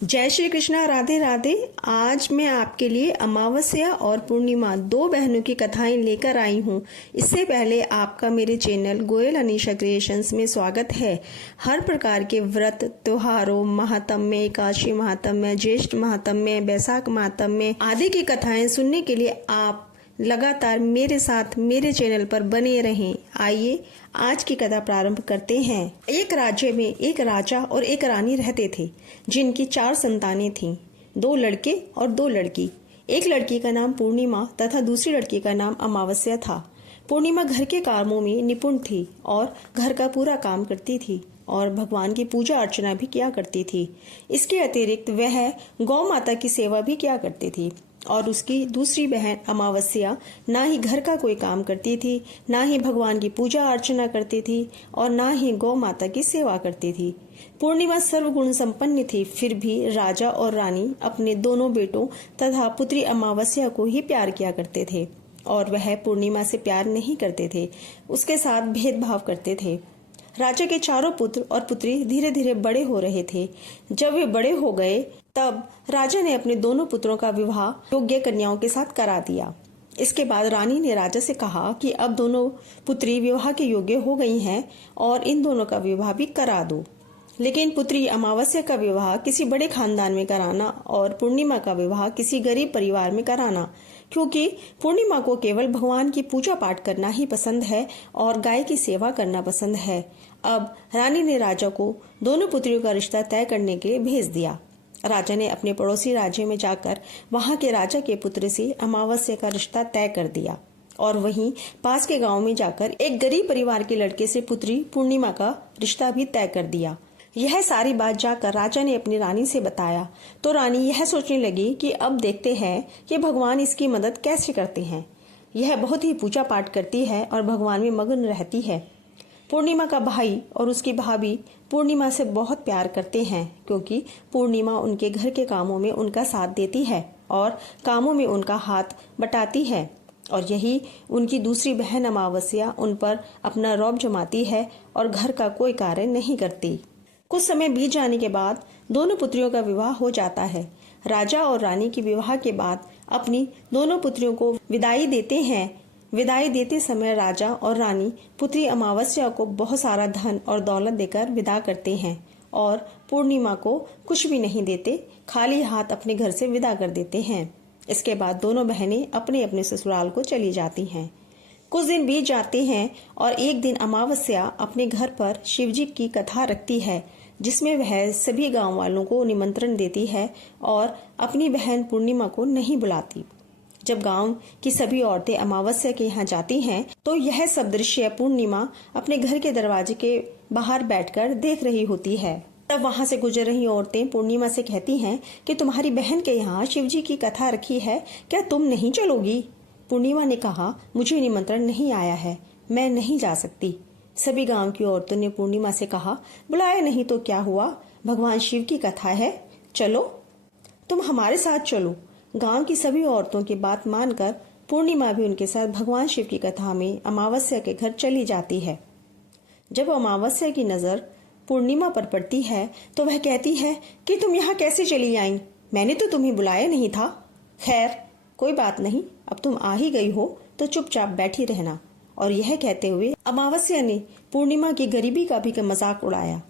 जय श्री कृष्णा, राधे राधे। आज मैं आपके लिए अमावस्या और पूर्णिमा दो बहनों की कथाएं लेकर आई हूँ। इससे पहले आपका मेरे चैनल गोयल अनीशा क्रिएशंस में स्वागत है। हर प्रकार के व्रत, त्योहारों, महात्म्य, एकादशी महात्म्य, ज्येष्ठ महात्म्य, बैसाख महात्म्य आदि की कथाएं सुनने के लिए आप लगातार मेरे साथ मेरे चैनल पर बने रहें। आइए आज की कथा प्रारंभ करते हैं। एक राज्य में एक राजा और एक रानी रहते थे, जिनकी 4 संतानें थीं, 2 लड़के और 2 लड़की। एक लड़की का नाम पूर्णिमा तथा दूसरी लड़की का नाम अमावस्या था। पूर्णिमा घर के कामों में निपुण थी और घर का पूरा काम करती थी और भगवान की पूजा अर्चना भी किया करती थी। इसके अतिरिक्त वह गौ माता की सेवा भी किया करती थी। और उसकी दूसरी बहन अमावस्या ना ही घर का कोई काम करती थी, ना ही भगवान की पूजा अर्चना करती थी और ना ही गौ माता की सेवा करती थी। पूर्णिमा सर्वगुण संपन्न थी, फिर भी राजा और रानी अपने दोनों बेटों तथा पुत्री अमावस्या को ही प्यार किया करते थे और वह पूर्णिमा से प्यार नहीं करते थे, उसके साथ भेदभाव करते थे। राजा के चारों पुत्र और पुत्री धीरे धीरे बड़े हो रहे थे। जब वे बड़े हो गए तब राजा ने अपने दोनों पुत्रों का विवाह योग्य कन्याओं के साथ करा दिया। इसके बाद रानी ने राजा से कहा कि अब दोनों पुत्री विवाह के योग्य हो गई हैं और इन दोनों का विवाह भी करा दो। लेकिन पुत्री अमावस्या का विवाह किसी बड़े खानदान में कराना और पूर्णिमा का विवाह किसी गरीब परिवार में कराना, क्योंकि पूर्णिमा को केवल भगवान की पूजा पाठ करना ही पसंद है और गाय की सेवा करना पसंद है। अब रानी ने राजा को दोनों पुत्रियों का रिश्ता तय करने के लिए भेज दिया। राजा ने अपने पड़ोसी राज्य में जाकर वहां के राजा के पुत्र से अमावस्या का रिश्ता तय कर दिया और वहीं पास के गांव में जाकर एक गरीब परिवार के लड़के से पुत्री पूर्णिमा का रिश्ता भी तय कर दिया। यह सारी बात जाकर राजा ने अपनी रानी से बताया तो रानी यह सोचने लगी कि अब देखते हैं कि भगवान इसकी मदद कैसे करते हैं। यह बहुत ही पूजा पाठ करती है और भगवान में मग्न रहती है। पूर्णिमा का भाई और उसकी भाभी पूर्णिमा से बहुत प्यार करते हैं, क्योंकि पूर्णिमा उनके घर के कामों में उनका साथ देती है और कामों में उनका हाथ बटाती है। और यही उनकी दूसरी बहन अमावस्या उन पर अपना रौब जमाती है और घर का कोई कार्य नहीं करती। कुछ समय बीत जाने के बाद दोनों पुत्रियों का विवाह हो जाता है। राजा और रानी की विवाह के बाद अपनी दोनों पुत्रियों को विदाई देते हैं। विदाई देते समय राजा और रानी पुत्री अमावस्या को बहुत सारा धन और दौलत देकर विदा करते हैं और पूर्णिमा को कुछ भी नहीं देते, खाली हाथ अपने घर से विदा कर देते हैं। इसके बाद दोनों बहनें अपने अपने ससुराल को चली जाती हैं। कुछ दिन बीत जाते हैं और एक दिन अमावस्या अपने घर पर शिवजी की कथा रखती है, जिसमें वह सभी गांव वालों को निमंत्रण देती है और अपनी बहन पूर्णिमा को नहीं बुलाती। जब गांव की सभी औरतें अमावस्या के यहाँ जाती हैं तो यह सब दृश्य पूर्णिमा अपने घर के दरवाजे के बाहर बैठकर देख रही होती है। तब वहां से गुजर रही औरतें पूर्णिमा से कहती हैं कि तुम्हारी बहन के यहाँ शिवजी की कथा रखी है, क्या तुम नहीं चलोगी? पूर्णिमा ने कहा, मुझे निमंत्रण नहीं आया है, मैं नहीं जा सकती। सभी गांव की औरतों ने पूर्णिमा से कहा, बुलाया नहीं तो क्या हुआ, भगवान शिव की कथा है, चलो, तुम हमारे साथ चलो। गांव की सभी औरतों की बात मानकर पूर्णिमा भी उनके साथ भगवान शिव की कथा में अमावस्या के घर चली जाती है। जब अमावस्या की नजर पूर्णिमा पर पड़ती है तो वह कहती है कि तुम यहाँ कैसे चली आई, मैंने तो तुम्हें बुलाया नहीं था। खैर कोई बात नहीं, अब तुम आ ही गई हो तो चुपचाप बैठी रहना। और यह कहते हुए अमावस्या ने पूर्णिमा की गरीबी का भी मजाक उड़ाया।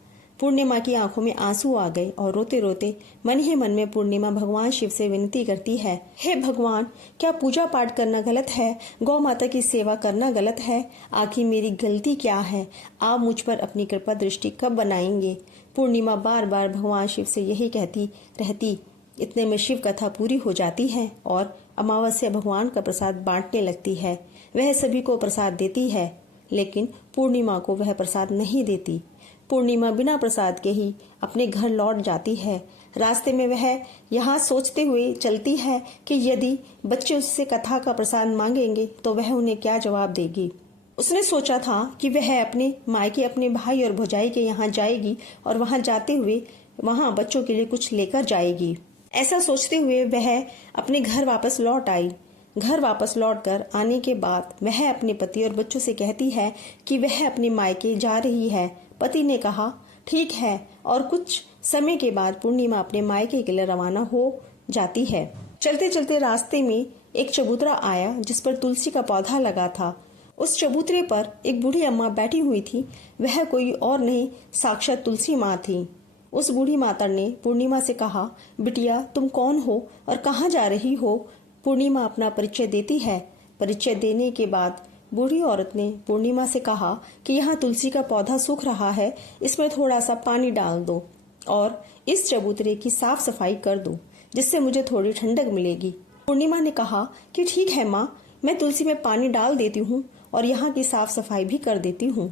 पूर्णिमा की आंखों में आंसू आ गए और रोते रोते मन ही मन में पूर्णिमा भगवान शिव से विनती करती है, हे भगवान, क्या पूजा पाठ करना गलत है? गौ माता की सेवा करना गलत है? आखिर मेरी गलती क्या है? आप मुझ पर अपनी कृपा दृष्टि कब बनाएंगे? पूर्णिमा बार बार भगवान शिव से यही कहती रहती। इतने में शिव कथा पूरी हो जाती है और अमावस्या भगवान का प्रसाद बांटने लगती है। वह सभी को प्रसाद देती है, लेकिन पूर्णिमा को वह प्रसाद नहीं देती। पूर्णिमा बिना प्रसाद के ही अपने घर लौट जाती है। रास्ते में वह यहाँ सोचते हुए चलती है कि यदि बच्चे उससे कथा का प्रसाद मांगेंगे तो वह उन्हें क्या जवाब देगी। उसने सोचा था कि वह अपने मायके अपने भाई और भौजाई के यहाँ जाएगी और वहाँ जाते हुए वहाँ बच्चों के लिए कुछ लेकर जाएगी। ऐसा सोचते हुए वह अपने घर वापस लौट आई। घर वापस लौटकर आने के बाद वह अपने पति और बच्चों से कहती है कि वह अपने मायके जा रही है। पति ने कहा, ठीक है, और कुछ समय के बाद पूर्णिमा अपने मायके के लिए रवाना हो जाती है। चलते चलते रास्ते में एक चबूतरा आया जिस पर तुलसी का पौधा लगा था। उस चबूतरे पर एक बूढ़ी अम्मा बैठी हुई थी। वह कोई और नहीं, साक्षात तुलसी माँ थी। उस बूढ़ी माता ने पूर्णिमा से कहा, बिटिया तुम कौन हो और कहाँ जा रही हो? पूर्णिमा अपना परिचय देती है। परिचय देने के बाद बूढ़ी औरत ने पूर्णिमा से कहा कि यहाँ तुलसी का पौधा सूख रहा है, इसमें थोड़ा सा पानी डाल दो और इस चबूतरे की साफ सफाई कर दो, जिससे मुझे थोड़ी ठंडक मिलेगी। पूर्णिमा ने कहा कि ठीक है माँ, मैं तुलसी में पानी डाल देती हूँ और यहाँ की साफ सफाई भी कर देती हूँ।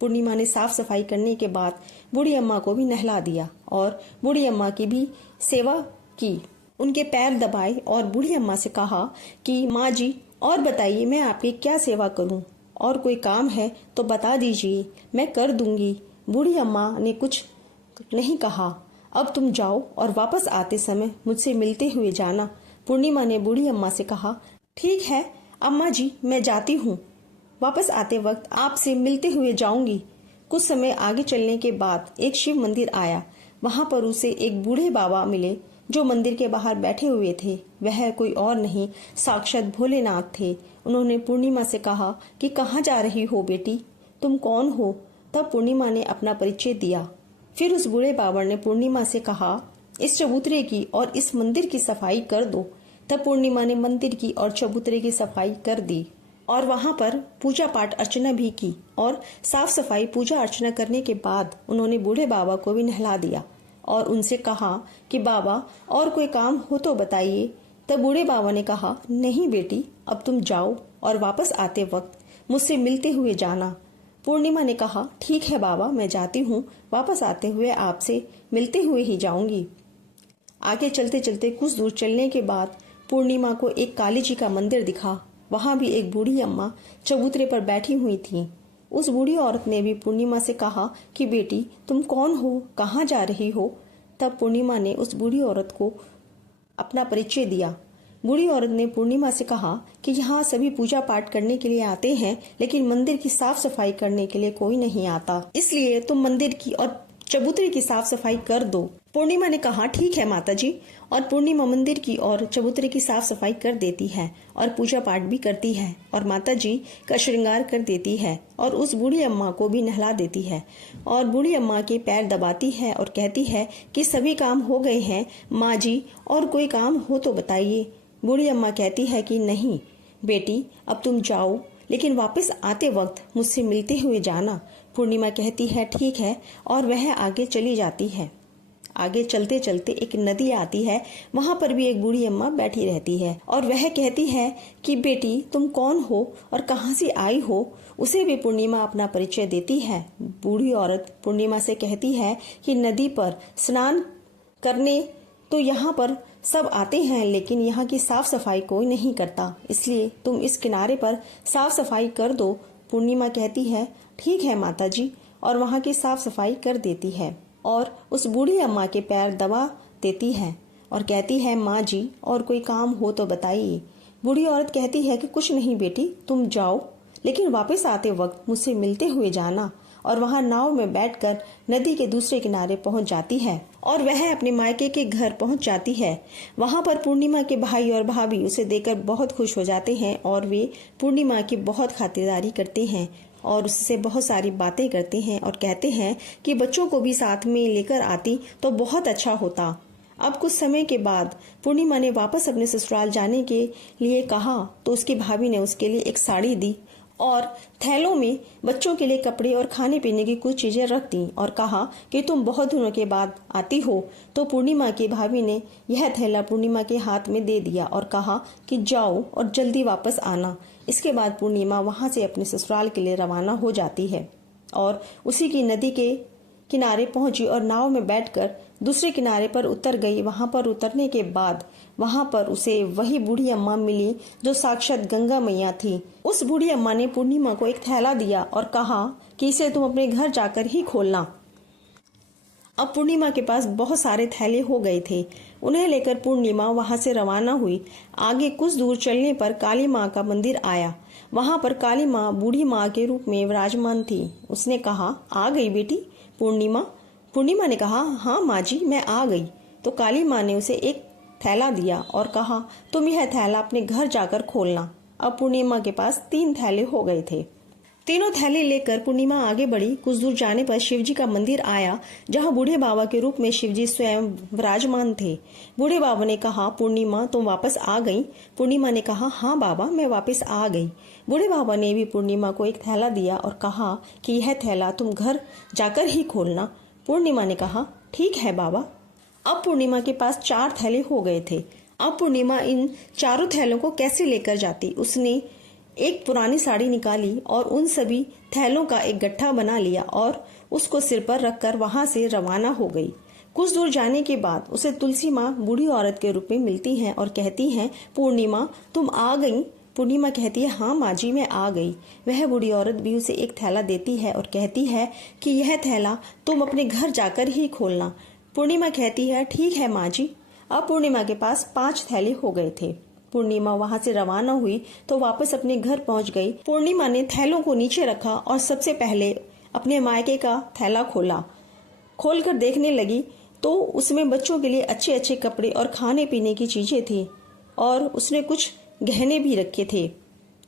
पूर्णिमा ने साफ सफाई करने के बाद बूढ़ी अम्मा को भी नहला दिया और बूढ़ी अम्मा की भी सेवा की। उनके पैर दबाए और बूढ़ी अम्मा से कहा कि माँ जी और बताइए, मैं आपकी क्या सेवा करूं? और कोई काम है तो बता दीजिए, मैं कर दूंगी। बूढ़ी अम्मा ने कुछ नहीं कहा। अब तुम जाओ और वापस आते समय मुझसे मिलते हुए जाना। पूर्णिमा ने बूढ़ी अम्मा से कहा, ठीक है अम्मा जी, मैं जाती हूँ। वापस आते वक्त आपसे मिलते हुए जाऊंगी। कुछ समय आगे चलने के बाद एक शिव मंदिर आया। वहां पर उसे एक बूढ़े बाबा मिले जो मंदिर के बाहर बैठे हुए थे। वह कोई और नहीं, साक्षात भोलेनाथ थे। उन्होंने पूर्णिमा से कहा कि कहाँ जा रही हो बेटी, तुम कौन हो? तब पूर्णिमा ने अपना परिचय दिया। फिर उस बूढ़े बाबा ने पूर्णिमा से कहा, इस चबूतरे की और इस मंदिर की सफाई कर दो। तब पूर्णिमा ने मंदिर की और चबूतरे की सफाई कर दी और वहां पर पूजा पाठ अर्चना भी की और साफ सफाई पूजा अर्चना करने के बाद उन्होंने बूढ़े बाबा को भी नहला दिया और उनसे कहा कि बाबा और कोई काम हो तो बताइए। तब बूढ़े बाबा ने कहा, नहीं बेटी, अब तुम जाओ और वापस आते वक्त मुझसे मिलते हुए जाना। पूर्णिमा ने कहा, ठीक है बाबा, मैं जाती हूँ, वापस आते हुए आपसे मिलते हुए ही जाऊंगी। आगे चलते चलते कुछ दूर चलने के बाद पूर्णिमा को एक काली जी का मंदिर दिखा। वहां भी एक बूढ़ी अम्मा चबूतरे पर बैठी हुई थी। उस बूढ़ी औरत ने भी पूर्णिमा से कहा कि बेटी तुम कौन हो, कहाँ जा रही हो? तब पूर्णिमा ने उस बूढ़ी औरत को अपना परिचय दिया। बूढ़ी औरत ने पूर्णिमा से कहा कि यहाँ सभी पूजा पाठ करने के लिए आते हैं, लेकिन मंदिर की साफ सफाई करने के लिए कोई नहीं आता, इसलिए तुम मंदिर की और चबूतरे की साफ सफाई कर दो। पूर्णिमा ने कहा, ठीक है माता जी। और पूर्णिमा मंदिर की और चबूतरे की साफ सफाई कर देती है और पूजा पाठ भी करती है और माता जी का श्रृंगार कर देती है और उस बूढ़ी अम्मा को भी नहला देती है और बूढ़ी अम्मा के पैर दबाती है और कहती है कि सभी काम हो गए हैं माँ जी, और कोई काम हो तो बताइए। बूढ़ी अम्मा कहती है कि नहीं बेटी, अब तुम जाओ, लेकिन वापस आते वक्त मुझसे मिलते हुए जाना। पूर्णिमा कहती है ठीक है और वह आगे चली जाती है। आगे चलते चलते एक नदी आती है। वहां पर भी एक बूढ़ी अम्मा बैठी रहती है और वह कहती है कि बेटी तुम कौन हो और कहां से आई हो? उसे भी पूर्णिमा अपना परिचय देती है। बूढ़ी औरत पूर्णिमा से कहती है कि नदी पर स्नान करने तो यहाँ पर सब आते हैं, लेकिन यहाँ की साफ सफाई कोई नहीं करता, इसलिए तुम इस किनारे पर साफ सफाई कर दो। पूर्णिमा कहती है ठीक है माता जी, और वहाँ की साफ सफाई कर देती है और उस बूढ़ी अम्मा के पैर दबा देती है और कहती है माँ जी, और कोई काम हो तो बताइए। बूढ़ी औरत कहती है कि कुछ नहीं बेटी, तुम जाओ, लेकिन वापस आते वक्त मुझसे मिलते हुए जाना। और वहाँ नाव में बैठकर नदी के दूसरे किनारे पहुँच जाती है और वह अपने मायके के घर पहुँच जाती है। वहाँ पर पूर्णिमा के भाई और भाभी उसे देखकर बहुत खुश हो जाते हैं और वे पूर्णिमा की बहुत खातिरदारी करते हैं और उससे बहुत सारी बातें करते हैं और कहते हैं कि बच्चों को भी साथ में लेकर आती तो बहुत अच्छा होता। अब कुछ समय के बाद पूर्णिमा ने वापस अपने ससुराल जाने के लिए कहा तो उसकी भाभी ने उसके लिए एक साड़ी दी और थैलों में बच्चों के लिए कपड़े और खाने पीने की कुछ चीजें रख दी और कहा कि तुम बहुत दिनों के बाद आती हो। तो पूर्णिमा की भाभी ने यह थैला पूर्णिमा के हाथ में दे दिया और कहा कि जाओ और जल्दी वापस आना। इसके बाद पूर्णिमा वहां से अपने ससुराल के लिए रवाना हो जाती है और उसी की नदी के किनारे पहुंची और नाव में बैठकर दूसरे किनारे पर उतर गई। वहां पर उतरने के बाद वहां पर उसे वही बूढ़ी अम्मा मिली जो साक्षात गंगा मैया थी। उस बूढ़ी अम्मा ने पूर्णिमा को एक थैला दिया और कहा कि इसे तुम अपने घर जाकर ही खोलना। अब पूर्णिमा के पास बहुत सारे थैले हो गए थे। उन्हें लेकर पूर्णिमा वहां से रवाना हुई। आगे कुछ दूर चलने पर काली माँ का मंदिर आया। वहां पर काली माँ बूढ़ी माँ के रूप में विराजमान थी। उसने कहा, आ गई बेटी पूर्णिमा, पूर्णिमा ने कहा, हाँ माँ जी, मैं आ गई। तो काली माँ ने उसे एक थैला दिया और कहा, तुम यह थैला अपने घर जाकर खोलना। अब पूर्णिमा के पास 3 थैले हो गए थे। तीनों थैले लेकर पूर्णिमा आगे बढ़ी। कुछ दूर जाने पर शिवजी का मंदिर आया, जहाँ बूढ़े बाबा के रूप में शिवजी स्वयं विराजमान थे। बूढ़े बाबा ने कहा, पूर्णिमा तुम वापस आ गई? पूर्णिमा ने कहा, हाँ बाबा, मैं वापस आ गई। बूढ़े बाबा ने भी पूर्णिमा को एक थैला दिया और कहा कि यह थैला तुम घर जाकर ही खोलना। पूर्णिमा ने कहा, ठीक है बाबा। अब पूर्णिमा के पास 4 थैले हो गए थे। अब पूर्णिमा इन चारों थैलों को कैसे लेकर जाती? उसने एक पुरानी साड़ी निकाली और उन सभी थैलों का एक गट्ठा बना लिया और उसको सिर पर रखकर वहां से रवाना हो गई। कुछ दूर जाने के बाद उसे तुलसी माँ बूढ़ी औरत के रूप में मिलती हैं और कहती हैं, पूर्णिमा तुम आ गई? पूर्णिमा कहती है, हाँ माँ जी, मैं आ गई। वह बूढ़ी औरत भी उसे एक थैला देती है और कहती है कि यह थैला तुम अपने घर जाकर ही खोलना। पूर्णिमा कहती है, ठीक है माँ जी। अब पूर्णिमा के पास 5 थैले हो गए थे। पूर्णिमा वहां से रवाना हुई तो वापस अपने घर पहुंच गई। पूर्णिमा ने थैलों को नीचे रखा और सबसे पहले अपने मायके का थैला खोला। खोलकर देखने लगी तो उसमें बच्चों के लिए अच्छे अच्छे कपड़े और खाने पीने की चीजें थी और उसने कुछ गहने भी रखे थे।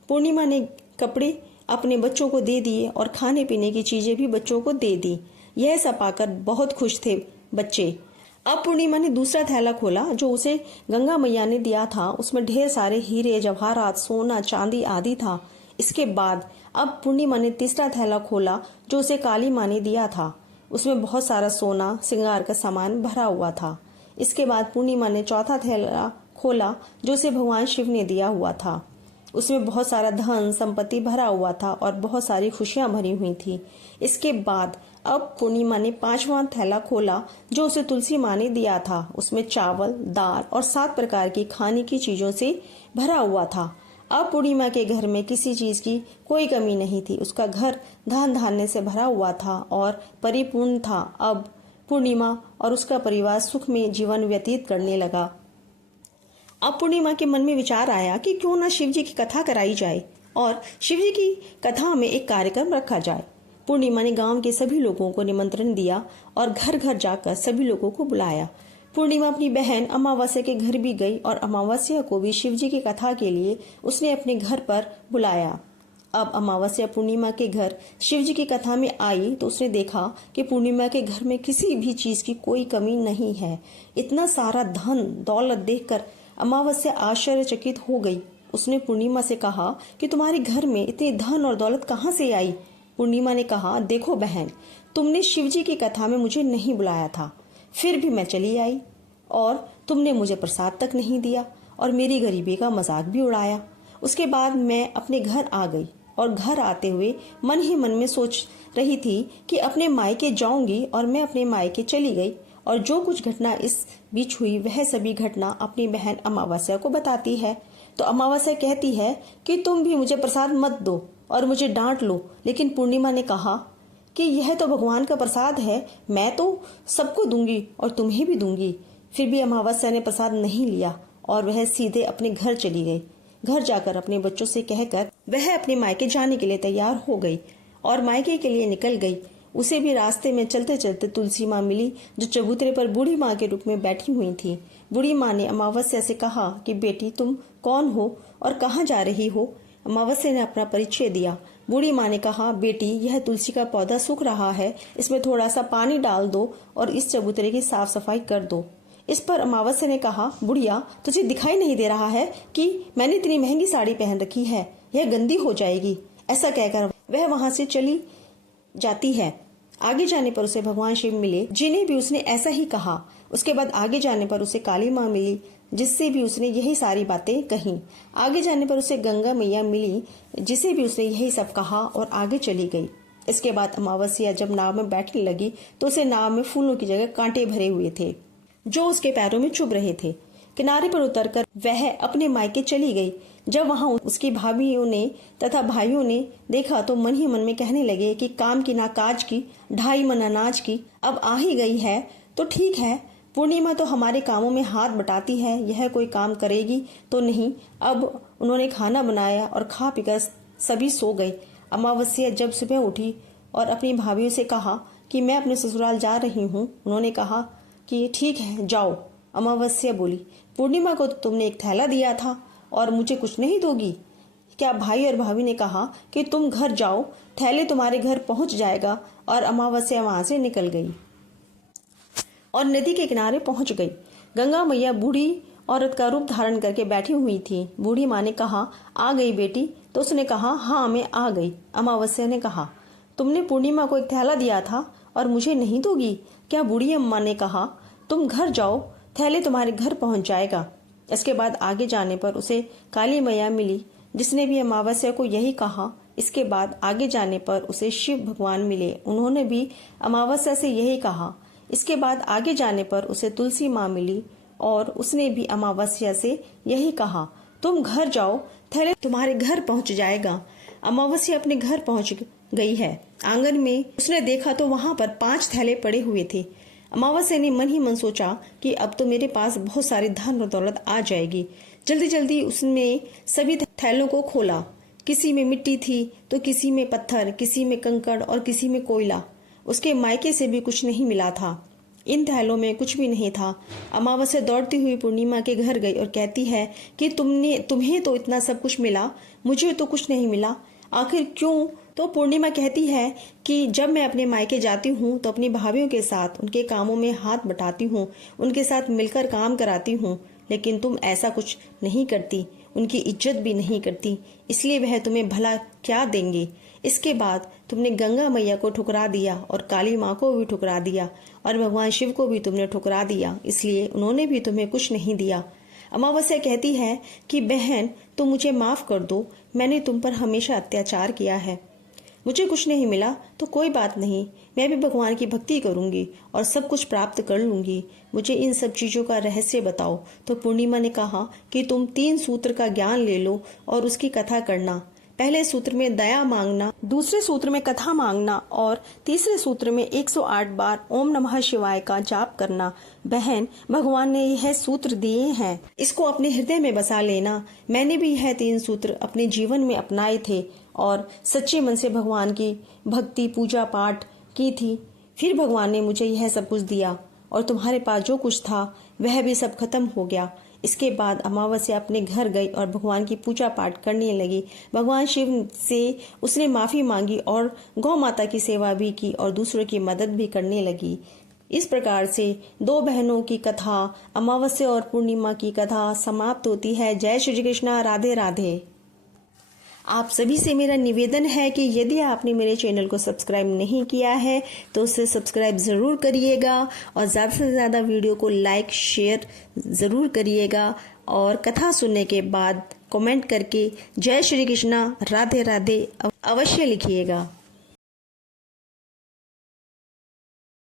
पूर्णिमा ने कपड़े अपने बच्चों को दे दिए और खाने पीने की चीजें भी बच्चों को दे दी। यह सब पाकर बहुत खुश थे बच्चे। अब पूर्णिमा ने दूसरा थैला खोला जो उसे गंगा मैया ने दिया था। उसमें ढेर सारे हीरे, जवाहरात, सोना, चांदी आदि था। इसके बाद अब पूर्णिमा ने तीसरा थैला खोला जो उसे काली माँ ने दिया था। उसमें बहुत सारा सोना, श्रृंगार का सामान भरा हुआ था। इसके बाद पूर्णिमा ने चौथा थैला खोला जो उसे भगवान शिव ने दिया हुआ था। उसमें बहुत सारा धन संपत्ति भरा हुआ था और बहुत सारी खुशियां भरी हुई थी। इसके बाद अब पूर्णिमा ने 5वां थैला खोला जो उसे तुलसी माँ ने दिया था। उसमें चावल, दाल और 7 प्रकार की खाने की चीजों से भरा हुआ था। अब पूर्णिमा के घर में किसी चीज की कोई कमी नहीं थी। उसका घर धन धान्य से भरा हुआ था और परिपूर्ण था। अब पूर्णिमा और उसका परिवार सुख में जीवन व्यतीत करने लगा। अब पूर्णिमा के मन में विचार आया कि क्यों ना शिवजी की कथा कराई जाए और शिवजी की कथा में एक कार्यक्रम रखा जाए। पूर्णिमा ने गांव के सभी लोगों को निमंत्रण दिया और घर घर जाकर सभी लोगों को बुलाया। पूर्णिमा अपनी बहन अमावस्या के घर भी गई और अमावस्या को भी शिवजी की कथा के लिए उसने अपने घर पर बुलाया। अब अमावस्या पूर्णिमा के घर शिवजी की कथा में आई तो उसने देखा कि पूर्णिमा के घर में किसी भी चीज की कोई कमी नहीं है। इतना सारा धन दौलत देखकर अमावस्या आश्चर्यचकित हो गई। उसने पूर्णिमा से कहा कि तुम्हारे घर में इतनी धन और दौलत कहाँ से आई? पूर्णिमा ने कहा, देखो बहन, तुमने शिवजी की कथा में मुझे नहीं बुलाया था, फिर भी मैं चली आई और तुमने मुझे प्रसाद तक नहीं दिया और मेरी गरीबी का मजाक भी उड़ाया। उसके बाद मैं अपने घर आ गई और घर आते हुए मन ही मन में सोच रही थी कि अपने मायके जाऊंगी और मैं अपने मायके चली गई और जो कुछ घटना इस बीच हुई वह सभी घटना अपनी बहन अमावस्या को बताती है। तो अमावस्या कहती है कि तुम भी मुझे प्रसाद मत दो और मुझे डांट लो, लेकिन पूर्णिमा ने कहा कि यह तो भगवान का प्रसाद है, मैं तो सबको दूंगी और तुम्हें भी दूंगी। फिर भी अमावस्या ने प्रसाद नहीं लिया और वह सीधे अपने घर चली गई। घर जाकर अपने बच्चों से कहकर वह अपने मायके जाने के लिए तैयार हो गई और मायके के लिए निकल गई। उसे भी रास्ते में चलते चलते तुलसी माँ मिली जो चबूतरे पर बूढ़ी माँ के रूप में बैठी हुई थी। बूढ़ी माँ ने अमावस्या से कहा कि बेटी, तुम कौन हो और कहाँ जा रही हो? अमावस्या ने अपना परिचय दिया। बूढ़ी माँ ने कहा, बेटी, यह तुलसी का पौधा सूख रहा है, इसमें थोड़ा सा पानी डाल दो और इस चबूतरे की साफ सफाई कर दो। इस पर अमावस्या ने कहा, बुढ़िया, तुझे दिखाई नहीं दे रहा है कि मैंने इतनी महंगी साड़ी पहन रखी है, यह गंदी हो जाएगी। ऐसा कहकर वह वहां से चली जाती है। आगे जाने पर उसे भगवान शिव मिले, जिन्हें भी उसने ऐसा ही कहा। उसके बाद आगे जाने पर उसे काली माँ मिली, जिससे भी उसने यही सारी बातें कही। आगे जाने पर उसे गंगा मैया मिली, जिसे भी उसने यही सब कहा और आगे चली गई। इसके बाद अमावस्या जब नाव में बैठने लगी तो उसे नाव में फूलों की जगह कांटे भरे हुए थे जो उसके पैरों में चुभ रहे थे। किनारे पर उतरकर वह अपने मायके चली गई। जब वहां उसकी भाभियों ने तथा भाइयों ने देखा तो मन ही मन में कहने लगे कि काम की ना काज की, 2.5 मन अनाज की। अब आ ही गई है तो ठीक है, पूर्णिमा तो हमारे कामों में हाथ बटाती है, यह कोई काम करेगी तो नहीं। अब उन्होंने खाना बनाया और खा पीकर सभी सो गए। अमावस्या जब सुबह उठी और अपनी भाभियों से कहा कि मैं अपने ससुराल जा रही हूँ। उन्होंने कहा कि ठीक है जाओ। अमावस्या बोली, पूर्णिमा को तो तुमने एक थैला दिया था और मुझे कुछ नहीं दोगी क्या? भाई और भाभी ने कहा कि तुम घर जाओ, थैले तुम्हारे घर पहुंच जाएगा। और अमावस्या वहां से निकल गई और नदी के किनारे पहुंच गई। गंगा मैया बूढ़ी औरत का रूप धारण करके बैठी हुई थी। बूढ़ी माँ ने कहा, आ गई बेटी? तो उसने कहा, हाँ मैं आ गई। अमावस्या ने कहा, तुमने पूर्णिमा को एक थैला दिया था और मुझे नहीं दोगी क्या? बूढ़ी अम्मा ने कहा, तुम घर जाओ, थैले तुम्हारे घर पहुंच जाएगा। इसके बाद आगे जाने पर उसे काली मैया मिली, जिसने भी अमावस्या को यही कहा। इसके बाद आगे जाने पर उसे शिव भगवान मिले, उन्होंने भी अमावस्या से यही कहा। इसके बाद आगे जाने पर उसे तुलसी माँ मिली और उसने भी अमावस्या से यही कहा, तुम घर जाओ, थैले तुम्हारे घर पहुंच जाएगा। अमावस्या अपने घर पहुंच गई है। आंगन में उसने देखा तो वहां पर 5 थैले पड़े हुए थे। अमावस्या ने मन ही मन सोचा कि अब तो मेरे पास बहुत सारी धन और दौलत आ जाएगी। जल्दी जल्दी उसने सभी थैलों को खोला। किसी में मिट्टी थी तो किसी में पत्थर, किसी में कंकड़ और किसी में कोयला। उसके मायके से भी कुछ नहीं मिला था। इन थैलों में कुछ भी नहीं था। अमावस्या दौड़ती हुई पूर्णिमा के घर गई और कहती है कि तुम्हें तो इतना सब कुछ मिला, मुझे तो कुछ नहीं मिला, आखिर क्यों? तो पूर्णिमा कहती है कि जब मैं अपने मायके जाती हूँ तो अपनी भाभीयों के साथ उनके कामों में हाथ बटाती हूँ, उनके साथ मिलकर काम कराती हूँ, लेकिन तुम ऐसा कुछ नहीं करती, उनकी इज्जत भी नहीं करती, इसलिए वह तुम्हें भला क्या देंगे। इसके बाद तुमने गंगा मैया को ठुकरा दिया और काली माँ को भी ठुकरा दिया और भगवान शिव को भी तुमने ठुकरा दिया, इसलिए उन्होंने भी तुम्हें कुछ नहीं दिया। अमावस्या कहती है कि बहन तुम मुझे माफ कर दो, मैंने तुम पर हमेशा अत्याचार किया है, मुझे कुछ नहीं मिला तो कोई बात नहीं, मैं भी भगवान की भक्ति करूंगी और सब कुछ प्राप्त कर लूंगी, मुझे इन सब चीजों का रहस्य बताओ। तो पूर्णिमा ने कहा कि तुम 3 सूत्र का ज्ञान ले लो और उसकी कथा करना। पहले सूत्र में दया मांगना, दूसरे सूत्र में कथा मांगना और तीसरे सूत्र में 108 बार ओम नमः शिवाय का जाप करना। बहन, भगवान ने यह सूत्र दिए हैं, इसको अपने हृदय में बसा लेना। मैंने भी यह 3 सूत्र अपने जीवन में अपनाए थे और सच्चे मन से भगवान की भक्ति पूजा पाठ की थी। फिर भगवान ने मुझे यह सब कुछ दिया और तुम्हारे पास जो कुछ था वह भी सब खत्म हो गया। इसके बाद अमावस्या अपने घर गई और भगवान की पूजा पाठ करने लगी। भगवान शिव से उसने माफी मांगी और गौ माता की सेवा भी की और दूसरों की मदद भी करने लगी। इस प्रकार से 2 बहनों की कथा, अमावस्या और पूर्णिमा की कथा समाप्त होती है। जय श्री कृष्णा, राधे राधे। आप सभी से मेरा निवेदन है कि यदि आपने मेरे चैनल को सब्सक्राइब नहीं किया है तो उसे सब्सक्राइब ज़रूर करिएगा और ज़्यादा से ज़्यादा वीडियो को लाइक शेयर ज़रूर करिएगा और कथा सुनने के बाद कमेंट करके जय श्री कृष्णा, राधे राधे अवश्य लिखिएगा।